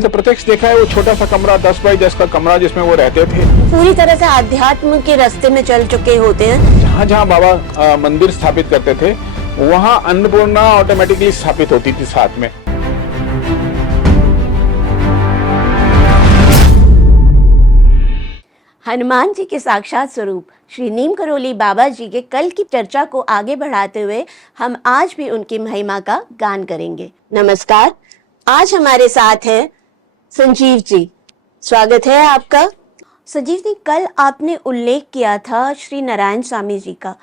तो प्रत्यक्ष देखा है वो छोटा सा कमरा 10 बाई 10 का कमरा जिसमें वो रहते थे। पूरी तरह से आध्यात्म के रास्ते में चल चुके होते हैं। जहाँ जहाँ बाबा मंदिर स्थापित करते थे वहाँ अन्नपूर्णा ऑटोमेटिकली स्थापित होती थी साथ में। हनुमान जी के साक्षात स्वरूप श्री नीम करोली बाबा जी के कल की चर्चा को आगे बढ़ाते हुए हम आज भी उनकी महिमा का गान करेंगे। नमस्कार, आज हमारे साथ हैं संजीव जी। स्वागत है आपका। संजीव जी, कल आपने उल्लेख किया था श्री नारायण स्वामी जी का,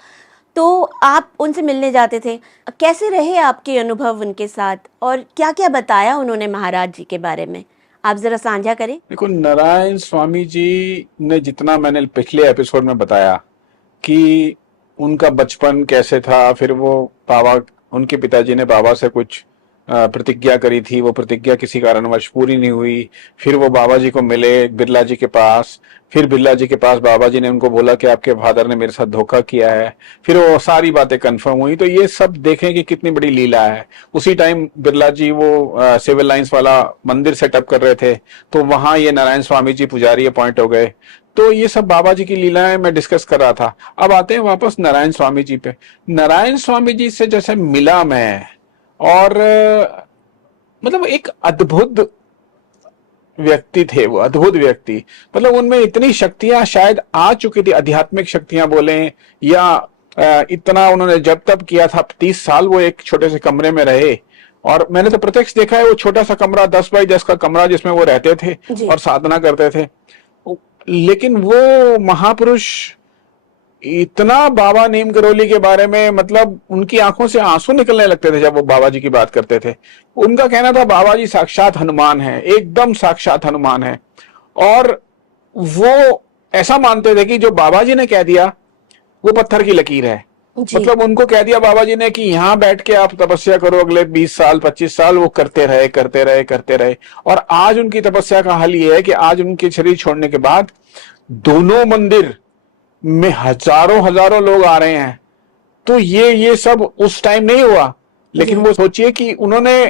तो आप उनसे मिलने जाते थे। कैसे रहे आपके अनुभव उनके साथ और क्या क्या बताया उन्होंने महाराज जी के बारे में, आप जरा साझा करें। देखो, नारायण स्वामी जी ने जितना मैंने पिछले एपिसोड में बताया कि उनका बचपन कैसे था, फिर वो बाबा, उनके पिताजी ने बाबा से कुछ प्रतिज्ञा करी थी, वो प्रतिज्ञा किसी कारणवश पूरी नहीं हुई। फिर वो बाबा जी को मिले बिरला जी के पास, फिर बिरला जी के पास बाबा जी ने उनको बोला कि आपके फादर ने मेरे साथ धोखा किया है। फिर वो सारी बातें कंफर्म हुई। तो ये सब देखें कि कितनी बड़ी लीला है। उसी टाइम बिरला जी वो सिविल लाइंस वाला मंदिर सेटअप कर रहे थे, तो वहां ये नारायण स्वामी जी पुजारी अपॉइंट हो गए। तो ये सब बाबा जी की लीलाएं मैं डिस्कस कर रहा था। अब आते हैं वापस नारायण स्वामी जी पे। नारायण स्वामी जी से जैसे मिला मैं, और मतलब एक अद्भुत व्यक्ति थे वो, अद्भुत व्यक्ति। मतलब उनमें इतनी शक्तियां शायद आ चुकी थी, आध्यात्मिक शक्तियां बोलें या इतना उन्होंने जब तब किया था। 30 साल वो एक छोटे से कमरे में रहे, और मैंने तो प्रत्यक्ष देखा है वो छोटा सा कमरा 10 बाई 10 का कमरा जिसमें वो रहते थे और साधना करते थे। लेकिन वो महापुरुष इतना बाबा नीम करोली के बारे में, मतलब उनकी आंखों से आंसू निकलने लगते थे जब वो बाबा जी की बात करते थे। उनका कहना था बाबा जी साक्षात हनुमान है, एकदम साक्षात हनुमान है। और वो ऐसा मानते थे कि जो बाबा जी ने कह दिया वो पत्थर की लकीर है। मतलब उनको कह दिया बाबा जी ने कि यहाँ बैठ के आप तपस्या करो, अगले 20 साल 25 साल, वो करते रहे करते रहे करते रहे। और आज उनकी तपस्या का हल ये है कि आज उनके शरीर छोड़ने के बाद दोनों मंदिर में हजारों हजारों लोग आ रहे हैं। तो ये सब उस टाइम नहीं हुआ, लेकिन वो सोचिए कि उन्होंने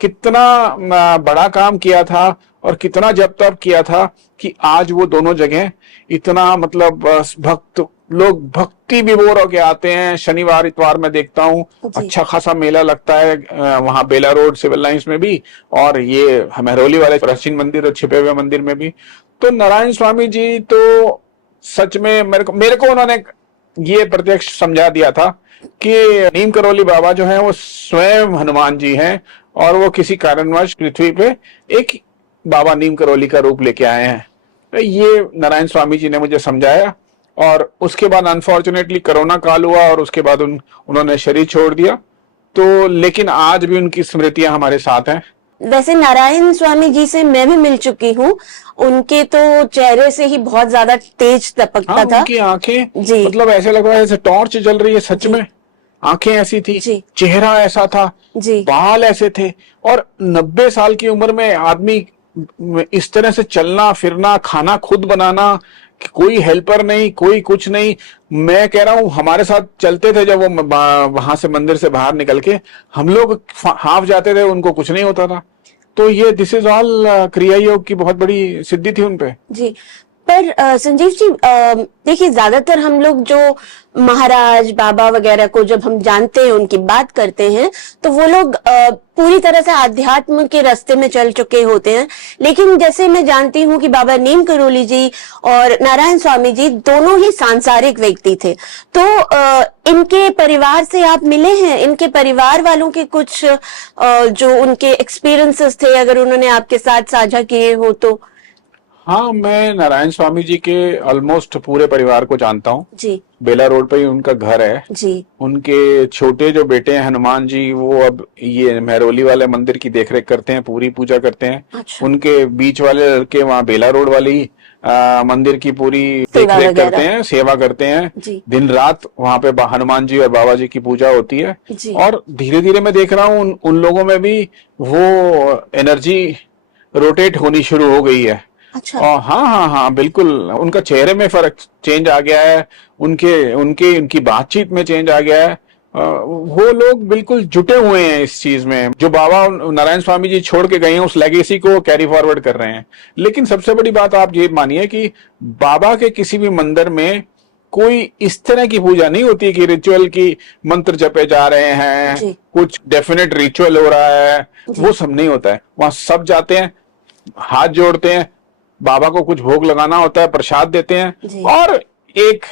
कितना बड़ा काम किया था और कितना जब तब किया था कि आज वो दोनों जगह इतना, मतलब भक्त लोग भक्ति विभोर होके आते हैं। शनिवार इतवार में देखता हूँ अच्छा खासा मेला लगता है वहां बेला रोड सिविल लाइंस में भी, और ये महरौली वाले प्राचीन मंदिर और छिपे हुए मंदिर में भी। तो नारायण स्वामी जी तो सच में मेरे को उन्होंने ये प्रत्यक्ष समझा दिया था कि नीम करोली बाबा जो हैं वो स्वयं हनुमान जी हैं, और वो किसी कारणवश पृथ्वी पे एक बाबा नीम करोली का रूप लेके आए हैं। तो ये नारायण स्वामी जी ने मुझे समझाया। और उसके बाद अनफॉर्चुनेटली कोरोना काल हुआ और उसके बाद उन्होंने शरीर छोड़ दिया। तो लेकिन आज भी उनकी स्मृतियां हमारे साथ हैं। वैसे नारायण स्वामी जी से मैं भी मिल चुकी हूँ। उनके तो चेहरे से ही बहुत ज्यादा तेज टपकता था। उनकी आंखें मतलब ऐसे लग रहा है जैसे टॉर्च जल रही है सच में। आंखें ऐसी थी, चेहरा ऐसा था, बाल ऐसे थे। और 90 साल की उम्र में आदमी इस तरह से चलना फिरना, खाना खुद बनाना, कोई हेल्पर नहीं, कोई कुछ नहीं। मैं कह रहा हूं हमारे साथ चलते थे जब वो वहां से मंदिर से बाहर निकल के हम लोग हाफ जाते थे, उनको कुछ नहीं होता था। तो ये दिस इज ऑल क्रिया योग की बहुत बड़ी सिद्धि थी उनपे। जी, पर संजीव जी देखिए, ज्यादातर हम लोग जो महाराज बाबा वगैरह को जब हम जानते हैं, उनकी बात करते हैं, तो वो लोग पूरी तरह से आध्यात्म के रास्ते में चल चुके होते हैं। लेकिन जैसे मैं जानती हूँ कि बाबा नीम करोली जी और नारायण स्वामी जी दोनों ही सांसारिक व्यक्ति थे। तो इनके परिवार से आप मिले हैं? इनके परिवार वालों के कुछ जो उनके एक्सपीरियंसेस थे, अगर उन्होंने आपके साथ साझा किए हो तो। हाँ, मैं नारायण स्वामी जी के ऑलमोस्ट पूरे परिवार को जानता हूँ जी। बेला रोड पे ही उनका घर है जी। उनके छोटे जो बेटे हैं हनुमान जी, वो अब ये महरौली वाले मंदिर की देखरेख करते हैं, पूरी पूजा करते हैं। अच्छा। उनके बीच वाले लड़के वहाँ बेला रोड वाली मंदिर की पूरी देखरेख करते हैं, सेवा करते हैं। दिन रात वहाँ पे हनुमान जी और बाबा जी की पूजा होती है। और धीरे धीरे मैं देख रहा हूँ उन लोगों में भी वो एनर्जी रोटेट होनी शुरू हो गई है। अच्छा। हाँ हाँ हाँ, बिल्कुल। उनका चेहरे में फर्क चेंज आ गया है, उनकी बातचीत में चेंज आ गया है। वो लोग बिल्कुल जुटे हुए हैं इस चीज में। जो बाबा नारायण स्वामी जी छोड़ के गए हैं उस लेगेसी को कैरी फॉरवर्ड कर रहे हैं। लेकिन सबसे बड़ी बात आप ये मानिए कि बाबा के किसी भी मंदिर में कोई इस तरह की पूजा नहीं होती कि रिचुअल की मंत्र जपे जा रहे हैं, कुछ डेफिनेट रिचुअल हो रहा है, वो सब नहीं होता है। वहां सब जाते हैं, हाथ जोड़ते हैं, बाबा को कुछ भोग लगाना होता है, प्रसाद देते हैं और एक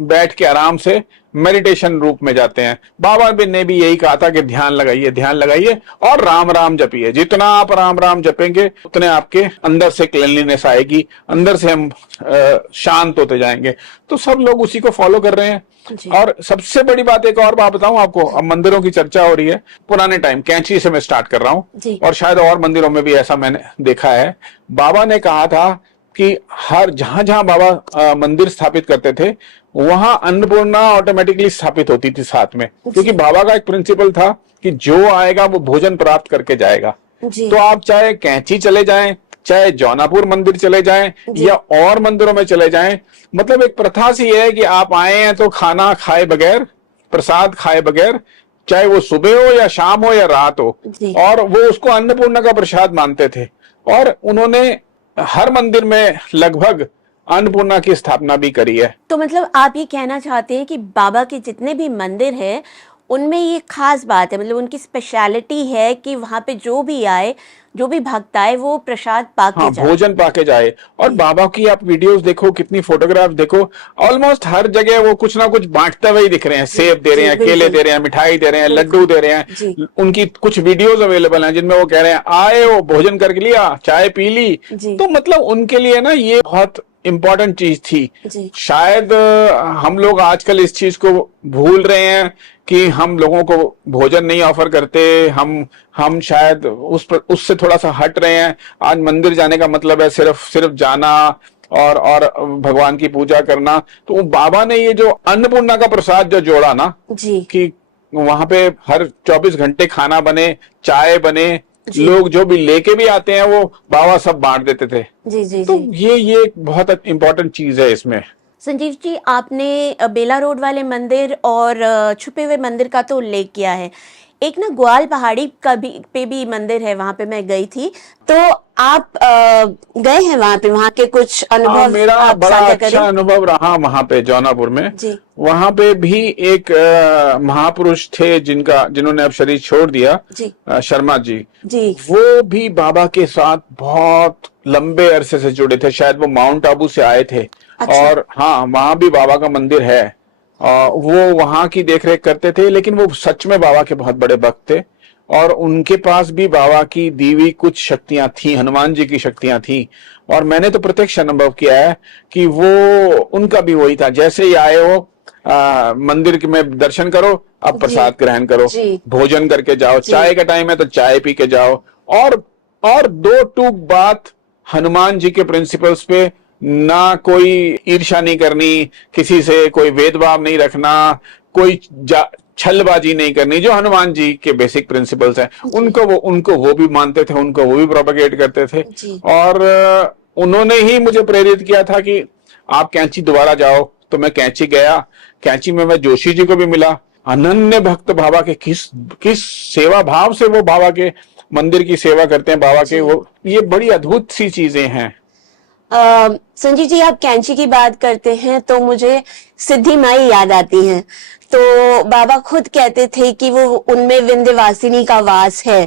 बैठ के आराम से मेडिटेशन रूप में जाते हैं। बाबा ने भी यही कहा था कि ध्यान लगाइए और राम राम जपिए। जितना आप राम राम जपेंगे उतने आपके अंदर से क्लीनलीनेस आएगी, अंदर से हम शांत होते जाएंगे। तो सब लोग उसी को फॉलो कर रहे हैं। और सबसे बड़ी बात, एक और बात बताऊं आपको, अब मंदिरों की चर्चा हो रही है। पुराने टाइम कैंची से मैं स्टार्ट कर रहा हूं और शायद और मंदिरों में भी ऐसा मैंने देखा है। बाबा ने कहा था कि हर जहां जहां बाबा मंदिर स्थापित करते थे वहां अन्नपूर्णा ऑटोमेटिकली स्थापित होती थी साथ में, क्योंकि बाबा का एक प्रिंसिपल था कि जो आएगा वो भोजन प्राप्त करके जाएगा। तो आप चाहे कैंची चले जाएं, चाहे जौनापुर मंदिर चले जाएं या और मंदिरों में चले जाएं, मतलब एक प्रथा सी है कि आप आए हैं तो खाना खाए बगैर, प्रसाद खाए बगैर, चाहे वो सुबह हो या शाम हो या रात हो, और वो उसको अन्नपूर्णा का प्रसाद मानते थे। और उन्होंने हर मंदिर में लगभग अन्नपूर्णा की स्थापना भी करी है। तो मतलब आप ये कहना चाहते हैं कि बाबा के जितने भी मंदिर हैं उनमें ये खास बात है, मतलब उनकी स्पेशलिटी है कि वहां पे जो भी आए, जो भी भक्त आए, वो प्रसाद पाके जाए, भोजन पाके जाए। और बाबा की आप वीडियोस देखो, कितनी फोटोग्राफ देखो, ऑलमोस्ट हर जगह वो कुछ ना कुछ बांटते हुए ही दिख रहे हैं। सेब दे रहे हैं, केले दे रहे हैं, मिठाई दे रहे हैं, लड्डू दे रहे हैं। उनकी कुछ वीडियोस अवेलेबल हैं जिनमें वो कह रहे हैं आए हो, भोजन करके लिया, चाय पी ली। तो मतलब उनके लिए ना ये बहुत इंपॉर्टेंट चीज थी। शायद हम लोग आजकल इस चीज को भूल रहे हैं कि हम लोगों को भोजन नहीं ऑफर करते, हम शायद उससे थोड़ा सा हट रहे हैं। आज मंदिर जाने का मतलब है सिर्फ जाना और भगवान की पूजा करना। तो बाबा ने ये जो अन्नपूर्णा का प्रसाद जो जोड़ा ना, कि वहां पे हर 24 घंटे खाना बने, चाय बने, लोग जो भी लेके भी आते हैं वो बाबा सब बांट देते थे। तो ये एक बहुत इंपॉर्टेंट चीज है इसमें। संजीव जी, आपने बेला रोड वाले मंदिर और छुपे हुए मंदिर का तो उल्लेख किया है। एक ना ग्वाल पहाड़ी पे भी मंदिर है, वहां पे मैं गई थी। तो आप गए हैं वहां पे, वहां के कुछ अनुभव? मेरा बड़ा अच्छा अनुभव रहा वहां पे जौनापुर में। वहां पे भी एक महापुरुष थे जिन्होंने अब शरीर छोड़ दिया, शर्मा जी। वो भी बाबा के साथ बहुत लंबे अरसे से जुड़े थे। शायद वो माउंट आबू से आए थे। और हाँ, वहां भी बाबा का मंदिर है। वो वहां की देखरेख करते थे, लेकिन वो सच में बाबा के बहुत बड़े भक्त थे। और उनके पास भी बाबा की दी हुई कुछ शक्तियां थी, हनुमान जी की शक्तियां थी। और मैंने तो प्रत्यक्ष अनुभव किया है कि वो उनका भी वही था। जैसे ही आए हो मंदिर में दर्शन करो, अब प्रसाद ग्रहण करो, भोजन करके जाओ, चाय का टाइम है तो चाय पी के जाओ। और दो टूक बात हनुमान जी के प्रिंसिपल्स पे, ना कोई ईर्ष्या नहीं करनी, किसी से कोई भेदभाव नहीं रखना, कोई छलबाजी नहीं करनी। जो हनुमान जी के बेसिक प्रिंसिपल्स हैं उनको वो भी मानते थे, उनको वो भी प्रोपेगेट करते थे। और उन्होंने ही मुझे प्रेरित किया था कि आप कैंची दोबारा जाओ। तो मैं कैंची गया। कैंची में मैं जोशी जी को भी मिला। अनन्य भक्त बाबा के, किस सेवा भाव से वो बाबा के मंदिर की सेवा करते हैं, बाबा के, वो ये बड़ी अद्भुत सी चीजें हैं। संजीव जी, आप कैंची की बात करते हैं तो मुझे सिद्धि माई याद आती हैं। तो बाबा खुद कहते थे कि वो उनमें विंध्यवासिनी का वास है।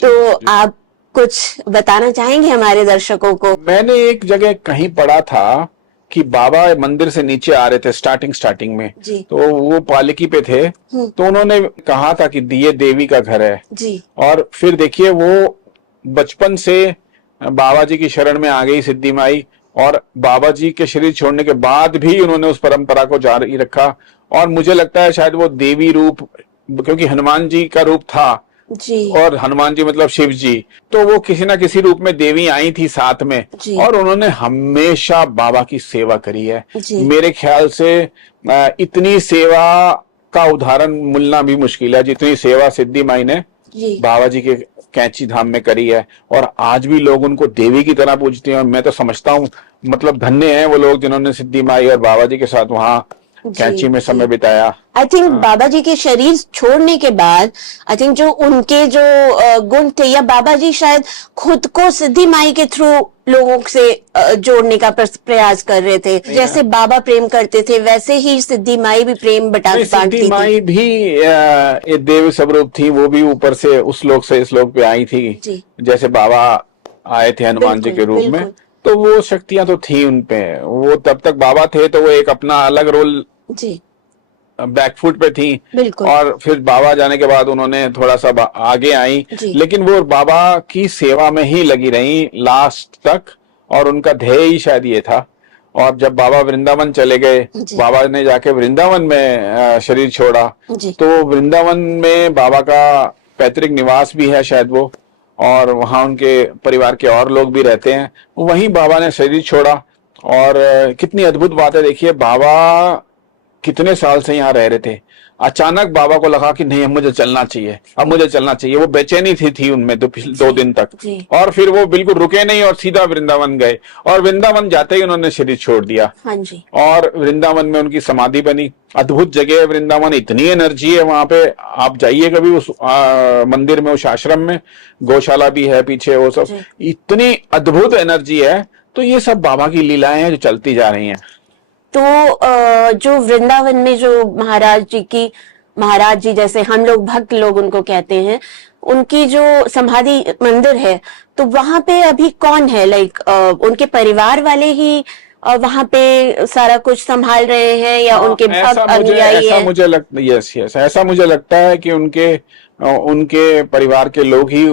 तो आप कुछ बताना चाहेंगे हमारे दर्शकों को? मैंने एक जगह कहीं पढ़ा था कि बाबा मंदिर से नीचे आ रहे थे स्टार्टिंग में, तो वो पालकी पे थे। तो उन्होंने कहा था कि ये देवी का घर है। और फिर देखिए वो बचपन से बाबा जी की शरण में आ गई सिद्धि माई, और बाबा जी के शरीर छोड़ने के बाद भी उन्होंने उस परंपरा को जारी रखा। और मुझे लगता है शायद वो देवी रूप, क्योंकि हनुमान जी का रूप था, और हनुमान जी मतलब शिव जी, तो वो किसी ना किसी रूप में देवी आई थी साथ में, और उन्होंने हमेशा बाबा की सेवा करी है। मेरे ख्याल से इतनी सेवा का उदाहरण मिलना भी मुश्किल है जितनी सेवा सिद्धि माई ने बाबा जी के कैंची धाम में करी है। और आज भी लोग उनको देवी की तरह पूजते हैं। मैं तो समझता हूँ मतलब धन्य है वो लोग जिन्होंने सिद्धि माई और बाबा जी के साथ वहां कैंची में जी। समय बिताया। आई थिंक बाबा जी के शरीर छोड़ने के बाद आई थिंक जो उनके जो गुण थे, या बाबा जी शायद खुद को सिद्धि माई के थ्रू लोगों से जोड़ने का प्रयास कर रहे थे। जैसे बाबा प्रेम करते थे वैसे ही सिद्धि माई भी प्रेम नहीं, सिद्धि बांटती थी। माई भी एक देव स्वरूप थी, वो भी ऊपर से उस लोक से इस लोक पे आई थी। जी। जैसे बाबा आए थे हनुमान जी के बिल्कुल, रूप में, बिल्कुल। तो वो शक्तियां तो थी उन पे। वो तब तक बाबा थे तो वो एक अपना अलग रोल जी, बैकफुट पे थी। बिल्कुल। और फिर बाबा जाने के बाद उन्होंने थोड़ा सा आगे आई, जी। लेकिन वो बाबा की सेवा में ही लगी रही लास्ट तक, और उनका ध्येय ही शायद ये था। और जब बाबा वृंदावन चले गए, जी। बाबा ने जाके वृंदावन में शरीर छोड़ा, जी। तो वृंदावन में बाबा का पैतृक निवास भी है शायद वो, और वहां उनके परिवार के और लोग भी रहते हैं। वहीं बाबा ने शरीर छोड़ा। और कितनी अद्भुत बात है, देखिए बाबा कितने साल से यहाँ रह रहे थे, अचानक बाबा को लगा कि नहीं अब मुझे चलना चाहिए, अब मुझे चलना चाहिए। वो बेचैनी थी उनमें दो दिन तक। जी। और फिर वो बिल्कुल रुके नहीं और सीधा वृंदावन गए, और वृंदावन जाते ही उन्होंने शरीर छोड़ दिया। हाँ जी। और वृंदावन में उनकी समाधि बनी। अद्भुत जगह है वृंदावन, इतनी एनर्जी है वहां पे। आप जाइए कभी उस मंदिर में, उस आश्रम में, गौशाला भी है पीछे, वो सब इतनी अद्भुत एनर्जी है। तो ये सब बाबा की लीलाएं हैं जो चलती जा रही हैं। तो जो वृंदावन में जो महाराज जी जैसे हम लोग भक्त लोग उनको कहते हैं, उनकी जो समाधि मंदिर है, तो वहां पे अभी कौन है? लाइक उनके परिवार वाले ही वहां पे सारा कुछ संभाल रहे हैं, या उनके भक्त अनुयायी हैं? ऐसा मुझे लगता है कि उनके परिवार के लोग ही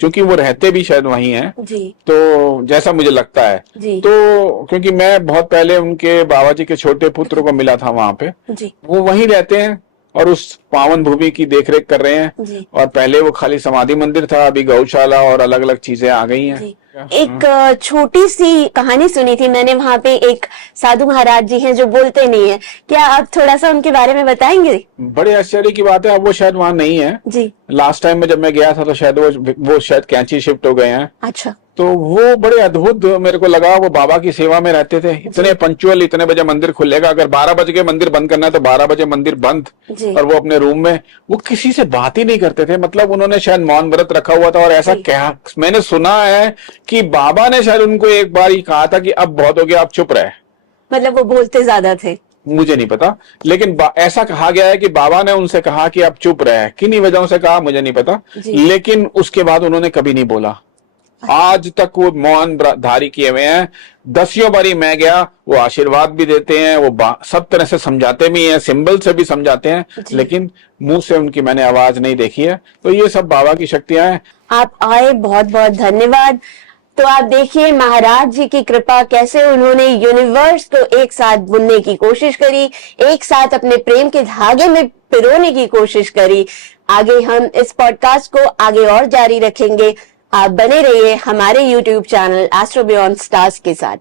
क्योंकि वो रहते भी शायद वहीं हैं। जी। तो जैसा मुझे लगता है। जी। तो क्योंकि मैं बहुत पहले उनके बाबा जी के छोटे पुत्र को मिला था वहां पे। जी। वो वहीं रहते हैं और उस पावन भूमि की देखरेख कर रहे हैं। जी। और पहले वो खाली समाधि मंदिर था, अभी गौशाला और अलग अलग चीजें आ गई हैं। जी। एक छोटी सी कहानी सुनी थी मैंने, वहां पे एक साधु महाराज जी हैं जो बोलते नहीं है। क्या आप थोड़ा सा उनके बारे में बताएंगे? बड़े आश्चर्य की बात है, अब वो शायद वहां नहीं है। जी। लास्ट टाइम में जब मैं गया था तो शायद वो शायद कैंची शिफ्ट हो गए हैं। अच्छा। तो वो बड़े अद्भुत मेरे को लगा। वो बाबा की सेवा में रहते थे, इतने पंक्चुअल, इतने बजे मंदिर खुलेगा, अगर 12 बजे मंदिर बंद करना है तो 12 बजे मंदिर बंद। जी। और वो अपने रूम में, वो किसी से बात ही नहीं करते थे। मतलब उन्होंने शायद मौन व्रत रखा हुआ था। और ऐसा क्या मैंने सुना है कि बाबा ने शायद उनको एक बार ही कहा था कि अब बहुत हो गया, आप चुप रहे। मतलब वो बोलते ज्यादा थे? मुझे नहीं पता, लेकिन ऐसा कहा गया है कि बाबा ने उनसे कहा कि आप चुप रहे। किन्हीं वजहों से कहा मुझे नहीं पता, लेकिन उसके बाद उन्होंने कभी नहीं बोला। आज तक वो मौन धारी किए हुए हैं। 10 बारी मैं गया, वो आशीर्वाद भी देते हैं, वो सब तरह से समझाते भी हैं, सिंबल से भी समझाते हैं, लेकिन मुंह से उनकी मैंने आवाज नहीं देखी है। तो ये सब बाबा की शक्तियां हैं। आप आए, बहुत बहुत धन्यवाद। तो आप देखिए महाराज जी की कृपा, कैसे उन्होंने यूनिवर्स को एक साथ बुनने की कोशिश करी, एक साथ अपने प्रेम के धागे में पिरोने की कोशिश करी। आगे हम इस पॉडकास्ट को आगे और जारी रखेंगे। आप बने रहिए हमारे YouTube channel astro beyond stars के साथ।